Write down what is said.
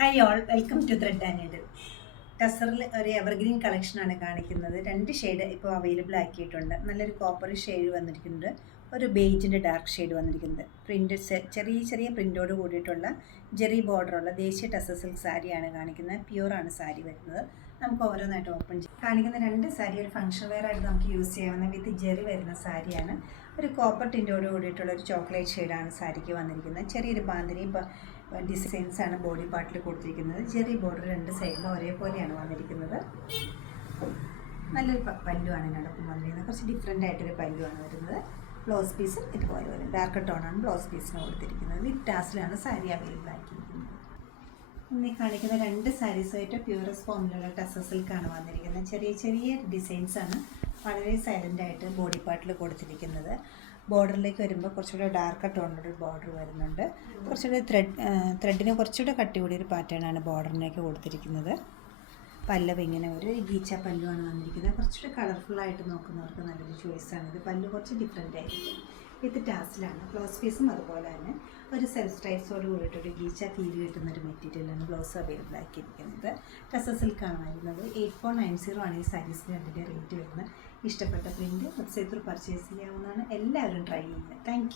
Hi all, welcome to thread and needle. ടസറിൽ ഒരു evergreen കളക്ഷനാണ് കാണിക്കുന്നത്. 2 ഷെയ്ഡ് ഇപ്പോൾ അവൈലബിൾ ആക്കിയിട്ടുണ്ട്. നല്ലൊരു കോപ്പർ ഷെയ്ഡ് വന്നിരിക്കുന്നുണ്ട്, ഒരു ബേജിൻ്റെ ഡാർക്ക് ഷെയ്ഡ് വന്നിരിക്കുന്നത്. പ്രിൻ്റ് ചെറിയ ചെറിയ പ്രിൻ്റോട് കൂടിയിട്ടുള്ള ജെറി ബോർഡറുള്ള ദേശീയ ടസർ സിൽക്ക് സാരിയാണ് കാണിക്കുന്നത്. പ്യുവറാണ് സാരി വരുന്നത്. നമുക്ക് ഓരോന്നായിട്ട് ഓപ്പൺ ചെയ്യാം. കാണിക്കുന്ന 2 സാരി ഒരു ഫംഗ്ഷൻ വെയർ ആയിട്ട് നമുക്ക് യൂസ് ചെയ്യാവുന്ന വിത്ത് ജെറി വരുന്ന സാരിയാണ്. ഒരു കോപ്പർ ടിൻ്റോട് കൂടിയിട്ടുള്ള ഒരു ചോക്ലേറ്റ് ഷെയ്ഡാണ് സാരിക്ക് വന്നിരിക്കുന്നത്. ചെറിയൊരു ബാന്തിനി ഡിസൈൻസാണ് ബോഡി പാർട്ടിൽ കൊടുത്തിരിക്കുന്നത്. ചെറിയ ബോർഡർ 2 സൈഡിലും ഒരേപോലെയാണ് വന്നിരിക്കുന്നത്. നല്ലൊരു പല്ലുവാണ് ഇതിനോടൊപ്പം വന്നിരിക്കുന്നത്. കുറച്ച് ഡിഫറെൻ്റ് ആയിട്ടൊരു പല്ലുവാണ് വരുന്നത്. ബ്ലൗസ് പീസ് ഇതുപോലെ വരും. ഡാർക്ക് ടോണാണ് ബ്ലൗസ് പീസിന് കൊടുത്തിരിക്കുന്നത്. വിത്ത് ടാസിലാണ് സാരി അവൈലബിൾ ആക്കിയിരിക്കുന്നത്. ഇന്ന് കാണിക്കുന്ന 2 സാരീസുമായിട്ട് പ്യൂറസ് ഫോമിലുള്ള ടസർ സിൽക്കാണ് വന്നിരിക്കുന്നത്. ചെറിയ ചെറിയ ഡിസൈൻസാണ് വളരെ സൈലൻ്റായിട്ട് ബോഡി പാർട്ടിൽ കൊടുത്തിരിക്കുന്നത്. ബോർഡറിലേക്ക് വരുമ്പോൾ കുറച്ചുകൂടെ ഡാർക്ക് ടോണിലൊരു ബോർഡർ വരുന്നുണ്ട്. കുറച്ചുകൂടെ ത്രെഡിന് കുറച്ചുകൂടെ കട്ടി കൂടിയൊരു പാറ്റേണാണ് ബോർഡറിലേക്ക് കൊടുത്തിരിക്കുന്നത്. പല്ലവ് ഇങ്ങനെ ഒരു ഗീച്ച പല്ലുവാണ് വന്നിരിക്കുന്നത്. കുറച്ചുകൂടെ കളർഫുള്ളായിട്ട് നോക്കുന്നവർക്ക് നല്ലൊരു ചോയ്സാണ്. ഇത് പല്ലു കുറച്ച് ഡിഫറെൻ്റ് ആയിരിക്കും. വിത്ത് ടാസിലാണ്. ബ്ലൗസ് പീസും അതുപോലെ തന്നെ ഒരു സെൽഫ് സ്ട്രൈപ്സോട് കൂടിയിട്ടൊരു ഗീച്ച ഫീൽ കിട്ടുന്നൊരു മെറ്റീരിയലാണ് ബ്ലൗസ് അവൈലബിൾ ആക്കിയിരിക്കുന്നത്. ടസർ സിൽക്കാണ് വരുന്നത്. 8490 ആണ് ഈ സാരീസിന് 2 റേറ്റ് വരുന്നത്. ഇഷ്ടപ്പെട്ട പ്രിൻറ്റ് വെബ്സൈറ്റിൽ പർച്ചേസ് ചെയ്യാവുന്നതാണ്. എല്ലാവരും ട്രൈ ചെയ്യുക. താങ്ക്